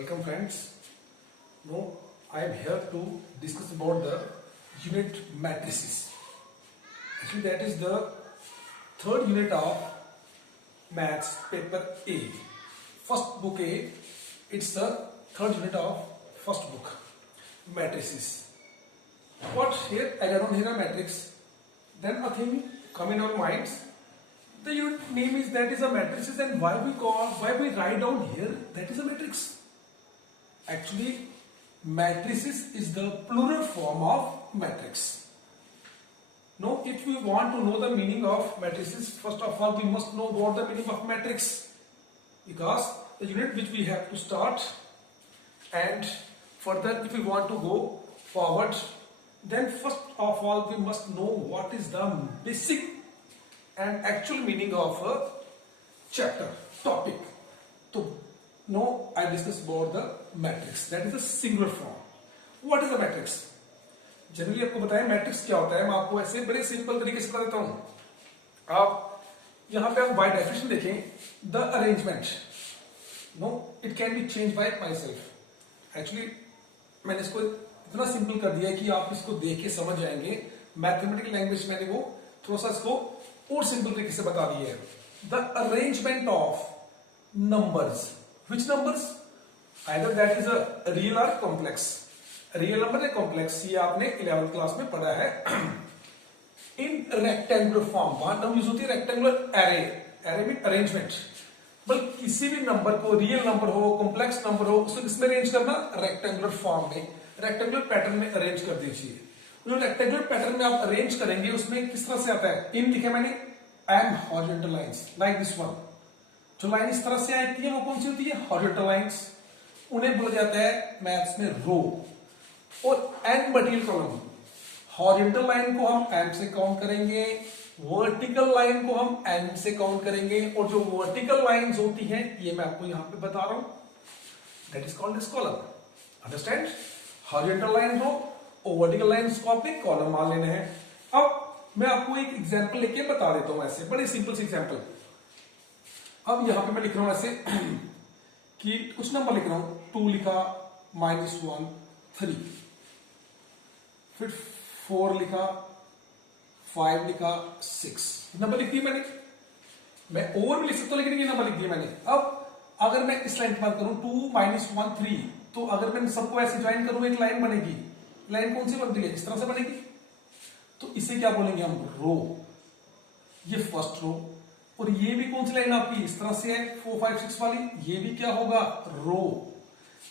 Welcome friends. Now I am here to discuss about the unit matrices. Actually that is the third unit of maths paper A. First book A, it's the third unit of first book, matrices. What here, I don't hear a matrix, then a thing come in our minds. The unit name is that is a matrices, and why we write down here that is a matrix. Actually, matrices is the plural form of matrix. Now, if we want to know the meaning of matrices, first of all we must know what the meaning of matrix, because the unit which we have to start, and further if we want to go forward, then first of all we must know what is the basic and actual meaning of a chapter topic. So now I discuss about the matrix, that is a singular form. What is a matrix? Generally आपको बताया matrix क्या होता है, मैं आपको ऐसे बड़े simple तरीके से बता देता हूं. आप यहां पे आप बाय डेफिनेशन देखें, the arrangement, no it can be change by myself. Actually मैंने इसको इतना सिंपल कर दिया है कि आप इसको देख के समझ जाएंगे. मैथमेटिकल लैंग्वेज मैंने वो थोड़ा सा इसको और सिंपल तरीके से बता दिया है. The arrangement of numbers, which numbers, either that is a real और कॉम्प्लेक्स. रियल नंबर या कॉम्प्लेक्स, ये आपने 11th क्लास में पढ़ा है. इन रेक्टेंगुलर फॉर्म, वहां टर्म यूज होती है rectangular array. Array mean arrangement. बल्कि किसी भी नंबर को, रियल नंबर हो, कॉम्प्लेक्स नंबर हो, उसको किसमें अरेंज करना, रेक्टेंगुलर फॉर्म में, रेक्टेंगुलर पैटर्न में अरेंज कर दीजिए. जो रेक्टेंगुलर पैटर्न में आप अरेंज करेंगे उसमें किस तरह से आता है, इन लिखे मैंने and horizontal lines like this one. जो लाइन इस तरह से आती है वो कौन सी होती है, हॉरिजॉन्टल लाइंस. उन्हें बोला जाता है मैथ्स में रो. और an vertical column, horizontal line को हम एम से काउंट करेंगे, वर्टिकल लाइन को हम एन से काउंट करेंगे. और जो वर्टिकल लाइंस होती हैं ये मैं आपको यहां पे बता रहा हूं, that is called as column. Understand? Horizontal line हो और वर्टिकल लाइंस को आपने कॉलम मान लेने हैं. अब मैं आपको एक एग्जांपल लेके बता देता हूं, ऐसे बड़े सिंपल से एग्जांपल. अब यहां पे मैं लिख रहा हूं ऐसे कि कुछ नंबर लिख रहा हूं, 2 लिखा, -1, 3, फिर 4 लिखा, 5 लिखा, 6 नंबर लिख दिए मैंने. मैं और भी लिख सकता हूं लेकिन ये नंबर लिख दिए मैंने. अब अगर मैं इस लाइन की बात करूं 2 -1 3, तो अगर मैं सबको ऐसे ज्वाइन करूं एक लाइन बनेगी. लाइन कौन सी बनती है, इस तरह से बनेगी. तो इसे क्या बोलेंगे हम, रो. ये फर्स्ट रो. और ये भी कौन सी लाइन आपकी इस तरह से है 4 5 6 वाली, ये भी क्या होगा, रो.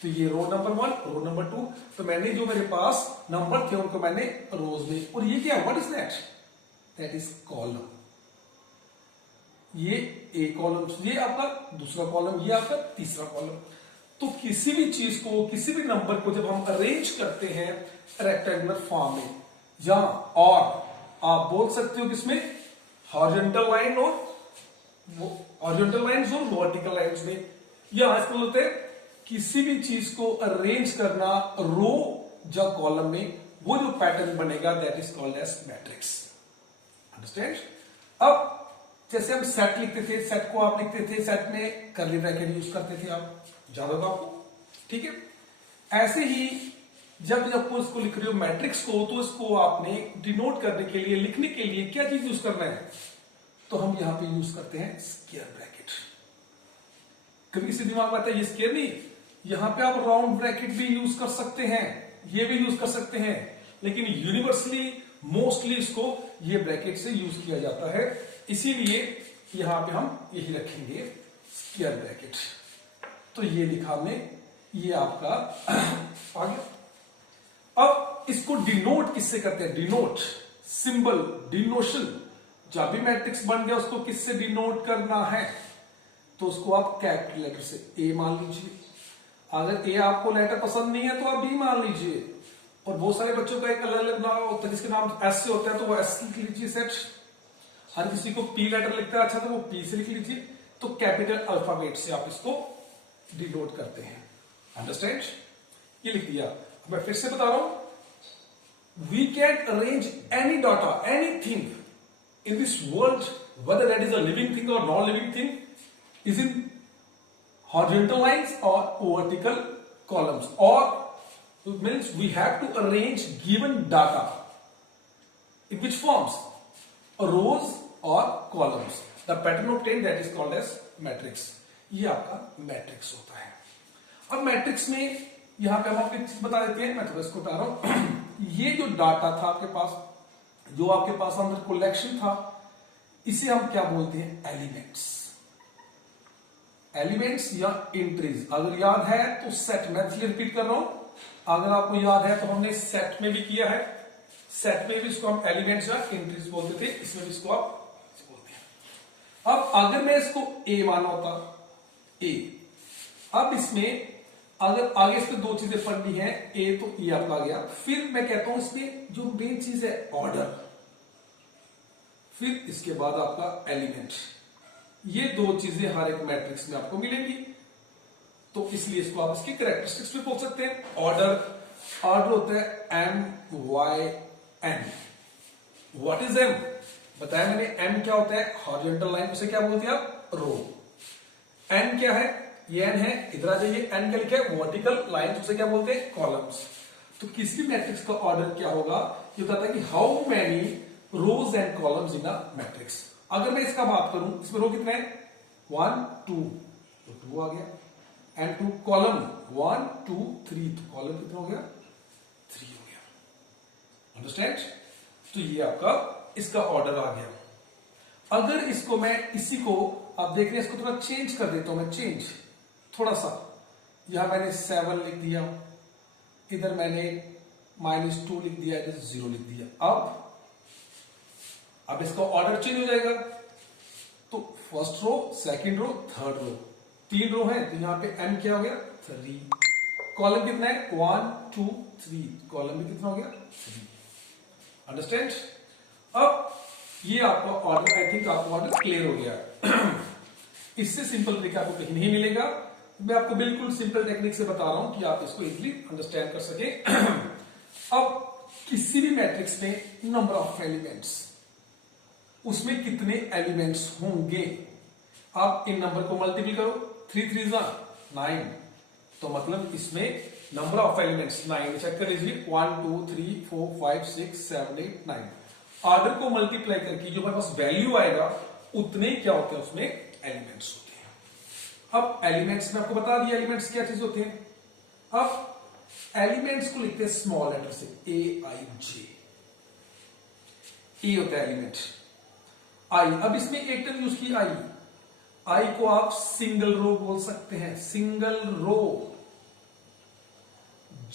तो ये रो नंबर 1, रो नंबर 2. तो मैंने जो मेरे पास नंबर थे उनको मैंने रोज में. और ये क्या, what is that, that is column. ये ए कॉलम, ये आपका दूसरा कॉलम, ये आपका तीसरा कॉलम. तो किसी भी चीज को, किसी भी नंबर को जब हम अरेंज करते हैं रेक्टेंगुलर फॉर्म में, या और आप बोल सकते हो किसमें, हॉरिजॉन्टल लाइन और हॉरिजॉन्टल लाइंस और वर्टिकल लाइंस में, या इसको बोलते हैं किसी भी चीज को अरेंज करना रो या कॉलम में, वो जो पैटर्न बनेगा that is called as matrix. Understand? अब जैसे हम सेट लिखते थे, सेट को आप लिखते थे, सेट में कर्ली ब्रैकेट यूज करते थे, आप ज्यादा होगा आपको, ठीक है. ऐसे ही जब आपको इसको लिख रहे हो मैट्रिक्स को, तो इसको आपने डिनोट करने के लिए, लिखने के लिए क्या चीज यूज करना है, तो हम यहां पे यूज करते हैं स्क्वायर ब्रैकेट. कभी किसी दिमाग में आता है ये स्क्वायर नहीं, यहां पे आप राउंड ब्रैकेट भी यूज कर सकते हैं, ये भी यूज कर सकते हैं, लेकिन यूनिवर्सली मोस्टली इसको ये ब्रैकेट से यूज किया जाता है. इसीलिए यहां पे हम यही रखेंगे स्क्वायर ब्रैकेट. तो ये लिखा हमने, ये आपका आ गया. अब इसको डिनोट किससे करते हैं, डिनोट सिंबल, डिनोशन. जब भी मैट्रिक्स बन गया उसको किससे डिनोट करना है, तो उसको आप कैपिटल लेटर से ए मान लीजिए. अगर ए आपको लेटर पसंद नहीं है तो आप बी मान लीजिए. और बहुत सारे बच्चों का एक अलग अलग नाम होता है, जिसके नाम एस से होता है तो वो एस लिख लीजिए सेट. हर किसी को पी लेटर लिखता है अच्छा, तो वो पी से लिख लीजिए. तो कैपिटल अल्फाबेट से आप इसको डिनोट करते हैं. अंडरस्टैंड? ये लिख दिया. मैं फिर से बता रहा हूं, we can arrange any data, anything in this world, whether that is a living thing or non-living thing, is in horizontal lines or vertical columns, or it means we have to arrange given data in which forms, rows or columns. The pattern obtained that is called as matrix. ये आपका matrix होता है. अब matrix में यहां पे हम आपको एक चीज बता देते हैं, मैं थोड़ा इसको उतार रहा हूं. ये जो डाटा था आपके पास, जो आपके पास अंदर कलेक्शन था, इसे हम क्या बोलते हैं, एलिमेंट्स. एलिमेंट्स या एंट्रीज. अगर याद है तो सेट, मैं इसलिए रिपीट कर रहा हूं, अगर आपको याद है तो हमने सेट में भी किया है. सेट में भी इसको हम एलिमेंट्स या एंट्रीज बोलते थे, इसमें भी इसको आप बोलते हैं. अब अगर मैं इसको ए माना होता, ए, अब इसमें अगर आगे इसको दो चीजें पढ़नी है, ए तो ये आपका आ गया. फिर मैं कहता हूं इसमें जो मेन चीज है ऑर्डर, फिर इसके बाद आपका एलिमेंट. ये दो चीजें हर एक मैट्रिक्स में आपको मिलेंगी, तो इसलिए इसको आप इसकी कैरेक्टरिस्टिक्स भी बोल सकते हैं. ऑर्डर होता है M by N. What is M, बताया मैंने. एम क्या होता है, हॉरिजॉन्टल लाइन, उसे क्या बोलते हैं आप, रो. एन क्या है, ये एन है, इधर आ जाइए. एन क्या लिखा है, वर्टिकल लाइन, उसे क्या बोलते हैं, कॉलम्स. तो किसी मैट्रिक्स का ऑर्डर क्या होगा, ये बताता है कि how many rose and columns in a matrix. अगर मैं इसका बात करूं, इसमें रो कितने हैं, 1 2, तो 2 आ गया. एंड 2 कॉलम 1 2 3, तो कॉलम कितना हो गया, 3 हो गया. अंडरस्टैंड. तो ये आपका इसका ऑर्डर आ गया. अगर इसको मैं इसी को आप देख रहे हैं, इसको थोड़ा चेंज कर देता हूं मैं. चेंज थोड़ा सा, यहां मैंने 7 लिख दिया, इधर मैंने -2 लिख दिया, इधर 0 लिख दिया. अब इसका ऑर्डर चेंज हो जाएगा. तो first row, second row, third row, 3 row है, तो यहां पे एम क्या हो गया, 3. कॉलम कितना है, 1 2 3, कॉलम में कितना हो गया, 3. अंडरस्टैंड. अब ये आपका ऑर्डर, आई थिंक आपका ऑर्डर क्लियर हो गया. इससे सिंपल तरीका आपको कहीं नहीं मिलेगा. मैं आपको बिल्कुल सिंपल टेक्निक से बता रहा हूं कि आप इसको इजीली अंडरस्टैंड कर सके. अब किसी भी मैट्रिक्स में नंबर ऑफ एलिमेंट्स, उसमें कितने एलिमेंट्स होंगे, आप इन नंबर को मल्टीपल करो. 3 3 9, तो मतलब इसमें नंबर ऑफ एलिमेंट्स 9. चेक कर लीजिए, 1 2 3 4 5 6 7 8 9. ऑर्डर को मल्टीप्लाई करके जो हमारे पास वैल्यू आएगा, उतने क्या होते हैं उसमें एलिमेंट्स होते हैं. अब एलिमेंट्स में आपको बता दिया एलिमेंट्स क्या चीज होते हैं. अब एलिमेंट्स को लिखते हैं स्मॉल लेटर से, AIJ. ए होता है एलिमेंट. आई, अब इसमें एक टर्म यूज की आई को आप सिंगल रो बोल सकते हैं, सिंगल रो.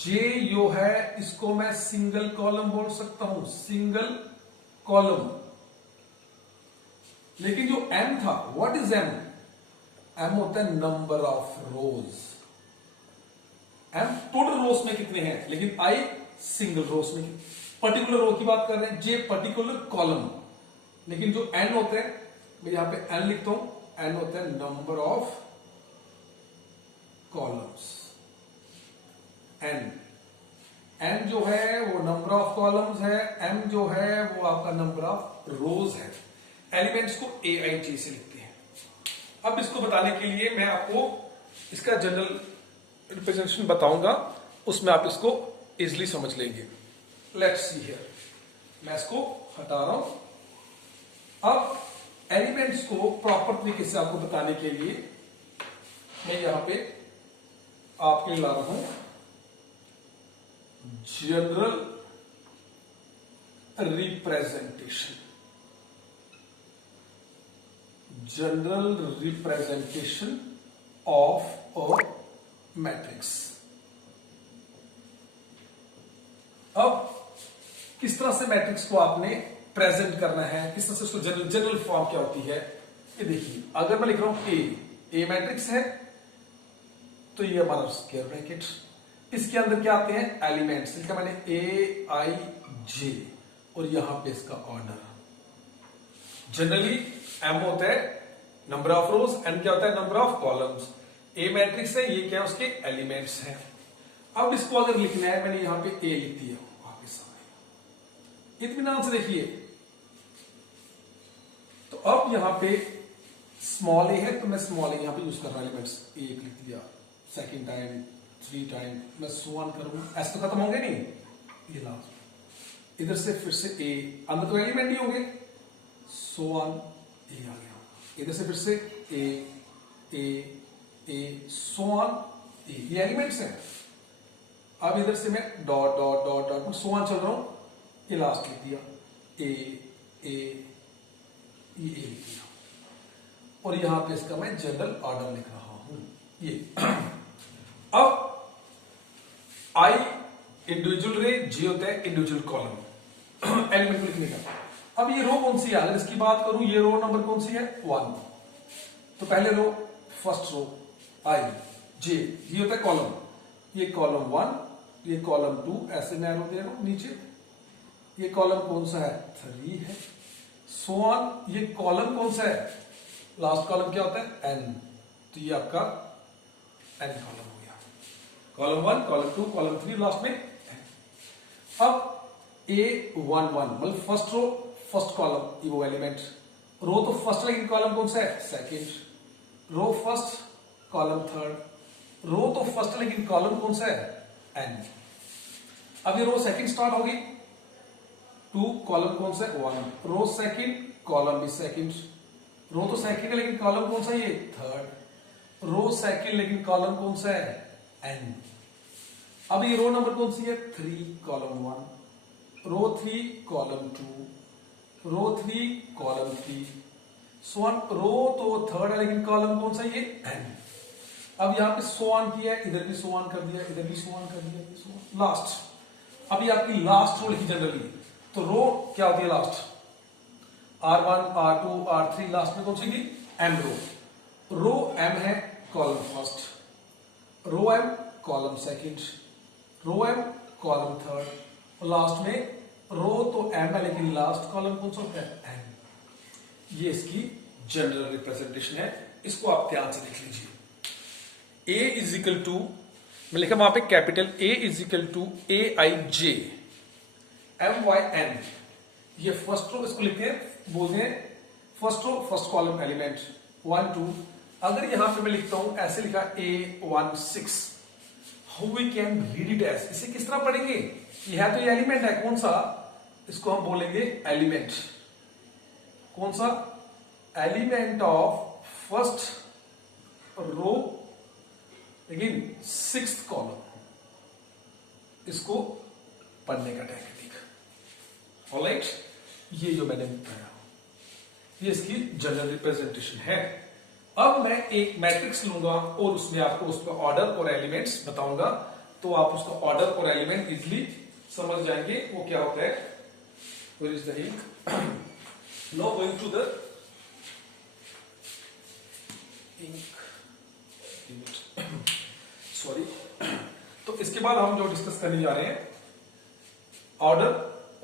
जे जो है, इसको मैं सिंगल कॉलम बोल सकता हूं, सिंगल कॉलम. लेकिन जो एम था, व्हाट इज एम, एम होता है number of rows. M total rows में कितने हैं, लेकिन आई सिंगल रोज में. पर्टिकुलर रो की बात कर रहे हैं, जे पर्टिकुलर कॉलम. लेकिन जो एन होता है, मैं यहां पे एन लिखता हूं, एन होता है नंबर ऑफ कॉलम्स. एन जो है वो नंबर ऑफ कॉलम्स है, एम जो है वो आपका नंबर ऑफ रोज है. एलिमेंट्स को AIJ से लिखते हैं. अब इसको बताने के लिए मैं आपको इसका जनरल रिप्रेजेंटेशन बताऊंगा, उसमें आप इसको इजिली समझ लेंगे. लेट्स सी हियर, मैं इसको हटा रहा हूं. अब एलिमेंट्स को प्रॉपर तरीके से आपको बताने के लिए मैं यहां पे आपके लिए ला रहा हूं general representation. General representation of a matrix. अब किस तरह से मैट्रिक्स को आपने प्रेजेंट करना है, किस तरह से उसको जनरल फॉर्म क्या होती है, ये देखिए. अगर मैं लिख रहा हूं ए मैट्रिक्स है, तो ये हमारा स्क्वायर ब्रैकेट. इसके अंदर क्या आते हैं, एलिमेंट्स. लिखा मैंने AIJ, और यहां पे इसका ऑर्डर. जनरली एम होता है नंबर ऑफ रोज, एन क्या होता है number of columns. A matrix है, ये क्या है, उसके एलिमेंट्स हैं. अब इसको अगर लिखना है, मैंने यहां पे ए लिख दिया आपके सामने, इत्मीनान से देखिए. तो अब यहां पे स्मॉल ए है, तो मैं स्मॉल ए यहां पे यूज कर रहा हूं. एलिमेंट्स एक लिख दिया, सेकेंड टाइम, 3 टाइम मैं सो ऑन करूंगा, ऐसे तो खत्म होंगे नहीं, ये लास्ट इधर से फिर से ए, अंदर तो एलिमेंट ही होंगे, सो ऑन ए आ गया, इधर से फिर से ए ए ए सो ऑन ए, ये एलिमेंट्स हैं। अब इधर से मैं dot dot dot dot so on चल रहा हूं, ये लास्ट लिख दिया ए ए ये ए लिख दिया, और यहां पे इसका मैं जनरल ऑर्डर लिख रहा हूं ये। अब आई इंडिविजुअल रे, जे होता है इंडिविजुअल कॉलम एलिमेंट को लिखने का। अब ये रो कौन सी है, अगर इसकी बात करूं, ये रो नंबर कौन सी है 1, तो पहले रो फर्स्ट रो आई जे, ये होता है कॉलम, ये कॉलम 1, ये कॉलम 2, ऐसे मैं एरो दे रहा हूं नीचे, ये कॉलम कौन सा है 3 है, सो ऑन। ये कॉलम कौन सा है, लास्ट कॉलम क्या होता है एन, तो ये आपका एन कॉलम हो गया, कॉलम 1 कॉलम 2 कॉलम 3 लास्ट में n। अब A11 मतलब फर्स्ट रो फर्स्ट कॉलम, ये वो एलिमेंट, रो तो फर्स्ट लेकिन कॉलम कौन सा है सेकंड, रो फर्स्ट कॉलम थर्ड, रो तो फर्स्ट लेकिन कॉलम कौन सा है n। अब ये रो सेकंड स्टार्ट होगी, 2 कॉलम कौन सा है 1, रो सेकंड कॉलम भी सेकंड, रो तो सेकंड है लेकिन कॉलम कौन सा है ये थर्ड, रो सेकंड लेकिन कॉलम कौन सा है n। अब ये रो नंबर कौन सी है 3 column 1, row 3 column 2, row 3 column 3, so on. Row तो थर्ड है लेकिन कॉलम कौन सा ये n। अब यहां पे सो ऑन किया है, इधर भी सो ऑन कर दिया, इधर भी सो ऑन कर दिया, सो ऑन लास्ट। अब ये आपकी लास्ट रो लिखी जनरली, तो रो क्या होती है last, R1 R2 R3, last में कौन सी m रो m है कॉलम फर्स्ट, रो m कॉलम सेकंड, रो m कॉलम थर्ड, और लास्ट में रो तो m है लेकिन लास्ट कॉलम कौन सा होता है n। ये इसकी जनरल रिप्रेजेंटेशन है, इसको आप ध्यान से देख लीजिए। A इज इक्वल टू, मैं लिखा वहां पे capital A is equal to AIJ MYN, ये फर्स्ट रो, इसको लिखते हैं बोलते हैं first row first column element 1 2। अगर यहां पे मैं लिखता हूं ऐसे लिखा A16, how we can read it as, इसे किस तरह पढ़ेंगे, ये है तो ये एलिमेंट है कौन सा, इसको हम बोलेंगे एलिमेंट, कौन सा एलिमेंट ऑफ फर्स्ट रो लेकिन 6th कॉलम, इसको पढ़ने का टेक्निक। ऑलराइट, ये जो मैंने बताया ये इसकी जनरल रिप्रेजेंटेशन है। अब मैं एक मैट्रिक्स लूंगा और उसमें आपको उसका ऑर्डर और एलिमेंट्स बताऊंगा, तो आप उसका ऑर्डर और एलिमेंट इजीली समझ जाएंगे वो क्या होता है। Where is the ink? Now going to the ink. Sorry. तो इसके बाद हम जो डिस्कस करने जा रहे हैं ऑर्डर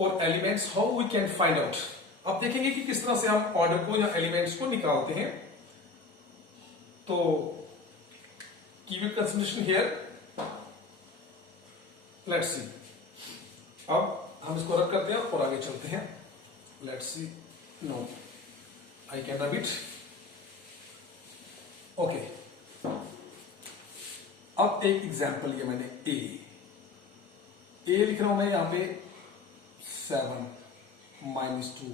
और elements, how we can find out. अब देखेंगे कि किस तरह से हम ऑर्डर को या एलिमेंट्स को निकालते हैं। तो keep it consideration here, let's see. अब हम इसको रख करते हैं और आगे चलते हैं। Let's see, no I can rub it, okay. अब एक एग्जांपल लिया मैंने, ए लिख रहा हूं मैं यहां पे 7 -2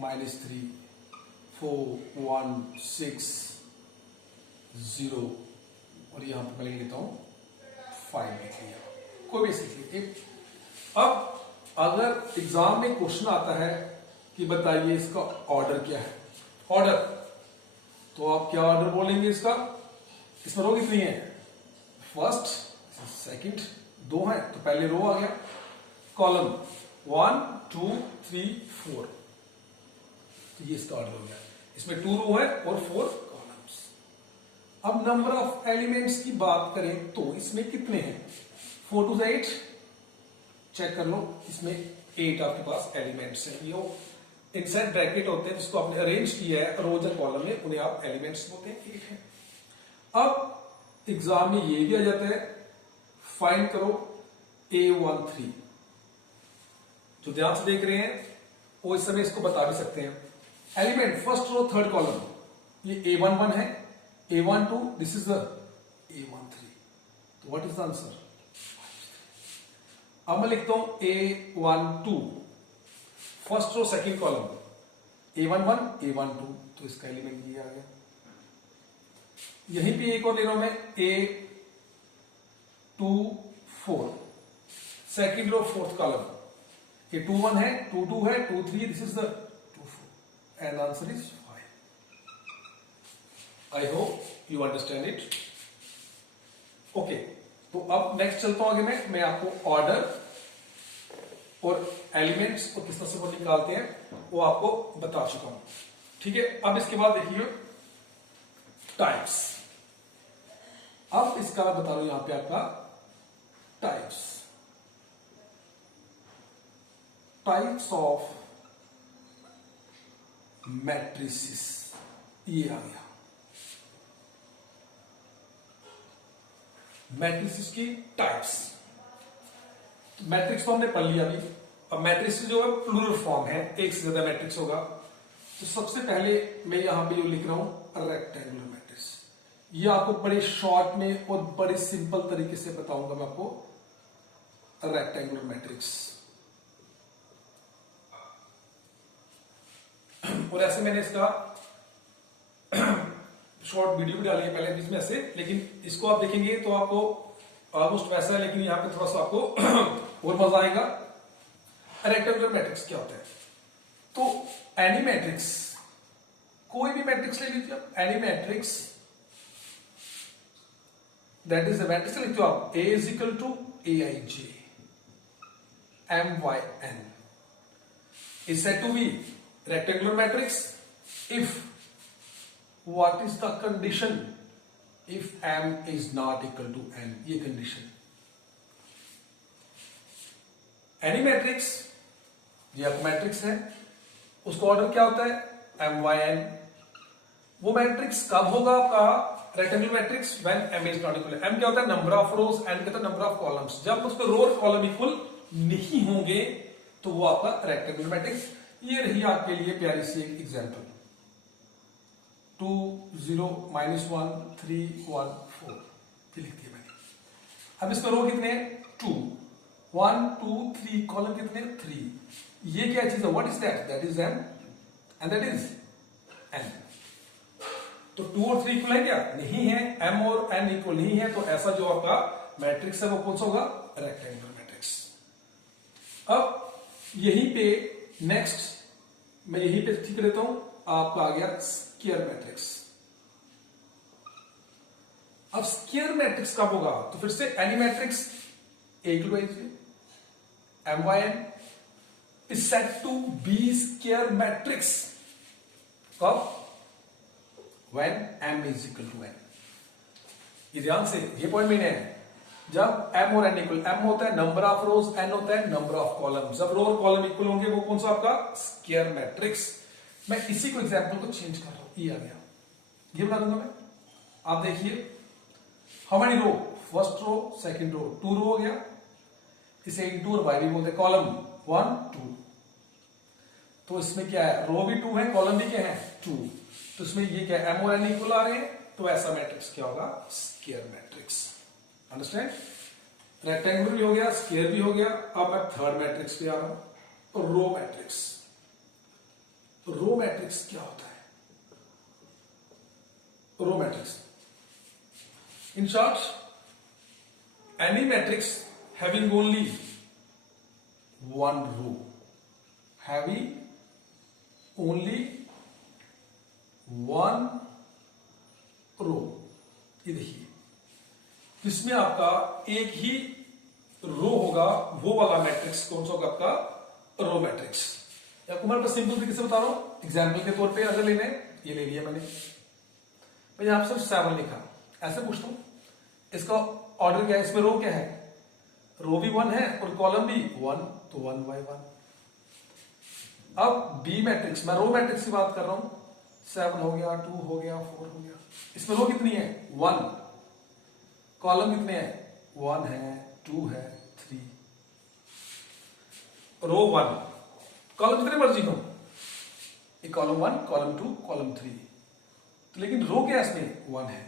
-3 4 1 6 0, और यहां पे मैं लिखता हूं 5 लिख लिया, कोई भी लिख लीजिए। अब अगर एग्जाम में क्वेश्चन आता है कि बताइए इसका ऑर्डर क्या है, ऑर्डर, तो आप क्या ऑर्डर बोलेंगे इसका, इसमें रो कितनी है, फर्स्ट सेकंड, 2 है तो पहले रो आ गया, कॉलम 1 2 3 4, तो ये इसका ऑर्डर हो गया। इसमें 2 रो है और 4 कॉलम्स। अब नंबर ऑफ एलिमेंट्स की बात करें तो इसमें कितने हैं, 4 2 8, चेक कर लो, इसमें 8 आपके पास एलिमेंट्स हैं। ये इनसाइड ब्रैकेट होते हैं जिसको आपने अरेंज किया है रोज और कॉलम में, उन्हें आप एलिमेंट्स बोलते हैं, 8 है। अब एग्जाम में ये भी आ जाता है, फाइंड करो A13, जो ध्यान से देख रहे हैं वो इस समय इसको बता भी सकते हैं। Element first row third column, ये A11 है, A12 this is the A13, तो व्हाट इज द आंसर? अब मैं लिखता हूं A12 first row second column, A11 A12, तो इसका एलिमेंट ये आ गया। यहीं पे एक और ले रहा हूं मैं A24 second row fourth column, A21 है, 22 है, 23, this is the 24 and answer is 5। I hope you understand it. Okay, तो अब नेक्स्ट चलता हूं आगे मैं आपको ऑर्डर और एलिमेंट्स को किस तरह से वो निकालते हैं वो आपको बता चुका हूं। ठीक है, अब इसके बाद देखिए टाइप्स। अब इसका मैं बता रहा हूं यहां पे आपका टाइप्स ऑफ मैट्रिसेस, ये आ गया मैट्रिसेस की टाइप्स। मैट्रिक्स तो हमने पढ़ लिया अभी। अब मैट्रिक्स जो है प्लूरल फॉर्म है, एक से ज्यादा मैट्रिक्स होगा। तो सबसे पहले मैं यहां पे जो लिख रहा हूं रेक्टेंगुलर मैट्रिक्स, ये आपको बड़े शॉर्ट में और बड़े सिंपल तरीके से बताऊंगा मैं आपको रेक्टेंगुलर मैट्रिक्स। और ऐसे मैंने इसका शॉर्ट वीडियो भी डाली है पहले बीच में ऐसे, लेकिन इसको आप देखेंगे तो आपको ऑलमोस्ट वैसा है, लेकिन यहां पे थोड़ा सा आपको और मजा आएगा। रेक्टेंगुलर मैट्रिक्स क्या होता है? तो एनी मैट्रिक्स, कोई भी मैट्रिक्स ले लीजिए आप, any matrix that is a matrix लिखते हो आप A is equal to Aij MYN is said to be rectangular matrix if what is the condition? If M is not equal to N, ये condition. Any matrix, ये आपका matrix है, उसका order क्या होता है? MYN। वो मैट्रिक्स कब होगा आपका rectangular matrix? When M is not equal to M क्या होता है? नंबर ऑफ रोज, N कहता है नंबर ऑफ कॉलम्स। जब उसके रो और कॉलम इक्वल नहीं होंगे तो वो आपका रेक्टेंगुलर मैट्रिक्स। ये रही आपके लिए प्यारी सी एक एग्जांपल, 2 0 -1 3 1 4 लिख दिया मैंने। अब इसमें रो कितने हैं? 2 1 2 3, कॉलम कितने? 3। ये क्या चीज है? What is that? That is M and that is N। तो 2 और 3 इक्वल है क्या? नहीं है। M और N इक्वल नहीं है, तो ऐसा जो आपका मैट्रिक्स है वो कौन सा होगा? Rectangular matrix. अब यहीं पे नेक्स्ट मैं यहीं पे ठीक लेता हूं, आपका आ गया स्क्वायर मैट्रिक्स। अब स्क्वायर मैट्रिक्स कब होगा? तो फिर से any matrix MYN is said to be square matrix कब? when M is equal to N। ये ध्यान से ये पॉइंट मैंने है, जब M और N इक्वल, M होता है नंबर ऑफ रोज, N होता है नंबर ऑफ कॉलम। जब रो और कॉलम इक्वल होंगे वो कौन सा आपका? Square matrix. मैं इसी को एग्जांपल को चेंज कर रहा हूं, ये आ गया, ये बता दूंगा मैं। आप देखिए how many row? First row second row, 2 row हो गया, इसे इंटू और बाय भी बोलते हैं। कॉलम 1 2, तो इसमें क्या है? रो भी 2 है, कॉलम भी क्या है? 2। तो इसमें ये क्या है? M और N इक्वल आ रहे हैं, तो ऐसा मैट्रिक्स क्या होगा? Square matrix. अंडरस्टैंड? रेक्टेंगुलर भी हो गया, स्क्वायर भी हो गया। अब मैं थर्ड मैट्रिक्स पे आ रहा हूं, रो मैट्रिक्स। तो रो मैट्रिक्स क्या होता है? Row matrix in short any matrix having only one row, having only one row. ये देखिए, जिसमें आपका एक ही रो होगा, वो वाला मैट्रिक्स कौन सा होगा? आपका रो मैट्रिक्स। आपको मैं सिंपल तरीके से बता रहा हूं, एग्जाम्पल के तौर पे अगर लेने, ये ले लिया मैंने, मैं यहां पर सिर्फ 7 लिखा। ऐसे पूछता हूं इसका ऑर्डर क्या है? इसमें रो क्या है? रो भी 1 है और कॉलम भी 1, तो 1 by 1। अब बी मैट्रिक्स, मैं रो मैट्रिक्स की बात कर रहा हूं, 7 हो गया, 2 हो गया, 4 हो गया। इसमें रो कितनी है? 1। कॉलम कितने हैं? 1 है, 2 है, 3। रो 1, कॉलम कितने मर्जी हो, कॉलम 1 कॉलम 2 कॉलम 3, तो लेकिन रो क्या है इसमें? 1 है।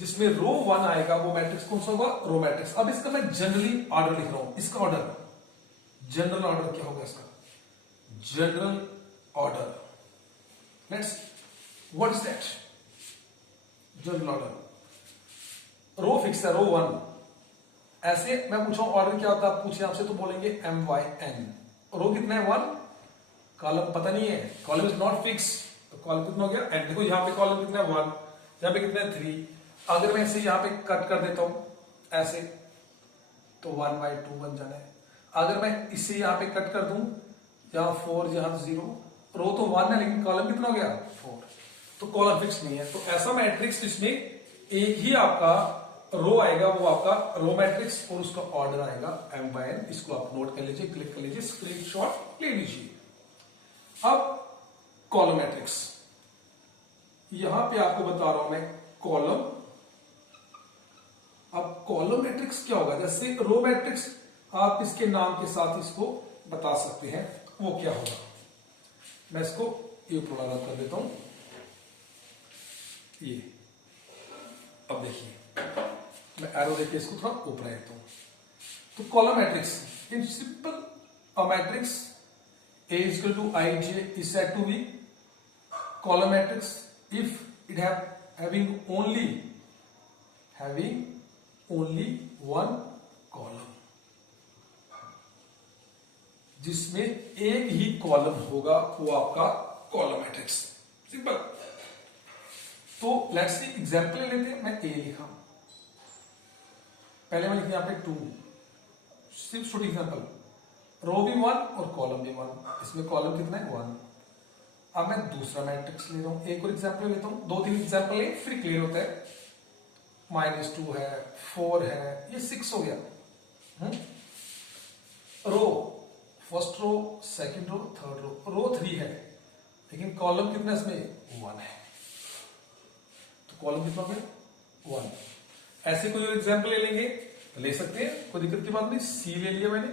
जिसमें रो 1 आएगा वो मैट्रिक्स कौन सा होगा, रो मैट्रिक्स। अब इसका मैं जनरली ऑर्डर लिख रहा हूं, इसका ऑर्डर, जनरल ऑर्डर क्या होगा इसका, general order, let's what is that, general order, row fix है, रो 1। ऐसे मैं पूछा ऑर्डर क्या होता है, पूछे आपसे तो बोलेंगे MYN। रो कितना है 1, कॉलम पता नहीं है, कॉलम इज नॉट फिक्स, तो कॉलम कितना हो गया n। देखो यहाँ पे कॉलम कितना है 1, यहाँ पे कितना है 3। अगर मैं इसे यहाँ पे कट कर देता हूं ऐसे तो 1/2 बन जाना है। अगर मैं इसे यहाँ पे कट कर दूं, यहाँ 4 यहाँ 0, रो तो 1 है लेकिन कॉलम कितना हो गया 4, तो कॉलम फिक्स नहीं है। तो ऐसा मैट्रिक्स जिसमें एक ही आपका रो आएगा वो आपका रो मैट्रिक्स और उसका ऑर्डर आएगा M/N। इसको आप नोट कर लीजिए, क्लिक कर लीजिए, स्क्रीनशॉट ले लीजिए। अब कॉलम मैट्रिक्स, यहां पे आपको बता रहा हूं मैं कॉलम। अब कॉलम मैट्रिक्स क्या होगा, जैसे रो मैट्रिक्स आप इसके नाम के साथ इसको बता सकते हैं वो क्या होगा। मैं इसको ये थोड़ा कर देता हूं, ये अब देखिए मैं एरो देके इसको थोड़ा ऊपर रहता हूं। तो column matrix in simple, a matrix A is equal to IJ is said to be column matrix if it having only one column, जिसमें एक ही कॉलम होगा वो आपका कॉलम मैट्रिक्स, सिंपल। तो लेट्स सी एग्जांपल लेते हैं, मैं A लिखा, पहले मैं लिखूं यहां पे 2, सिर्फ छोटी एग्जांपल, रो भी 1 और कॉलम भी 1, इसमें कॉलम कितना है 1। अब मैं दूसरा मैट्रिक्स ले रहा हूं, एक और एग्जांपल लेता हूं, 2-3 एग्जांपल ले फिर क्लियर होता है। -2 है, 4 है, ये 6 हो गया। Row first row, second row, third row, row 3 है लेकिन कॉलम कितना इसमें 1 है, तो कॉलम कितना हो गया 1। ऐसे कोई और एग्जांपल ले लेंगे तो ले सकते हैं, कोई दिक्कत की बात नहीं। सी ले लिया मैंने,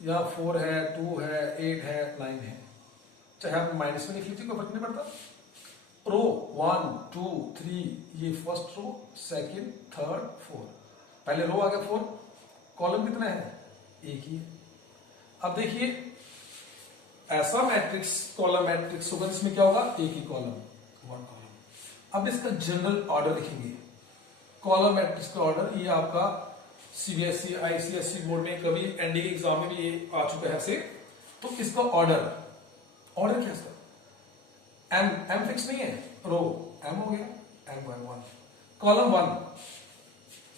यहाँ 4 है, 2 है, 8 है, 9 है, चाहे आप माइनस में लिख लीजिए, कोई फर्क नहीं पड़ता। रो 1 2 3, ये फर्स्ट रो, सेकंड, थर्ड, 4, पहले रो आ गया 4, कॉलम कितना है एक ही है। अब देखिए ऐसा मैट्रिक्स कॉलम मैट्रिक्स होगा जिसमें क्या होगा एक ही कॉलम, 1 कॉलम। अब इसका जनरल ऑर्डर लिखेंगे, कॉलम मैट्रिक्स का ऑर्डर, ये आपका CBSE ICSE बोर्ड में कभी एनडी के एग्जाम में भी ये आ चुका है ऐसे। तो इसका ऑर्डर क्या है इसका, M फिक्स नहीं है, रो M हो गया, M/1, कॉलम 1,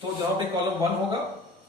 तो जहां पे कॉलम 1 होगा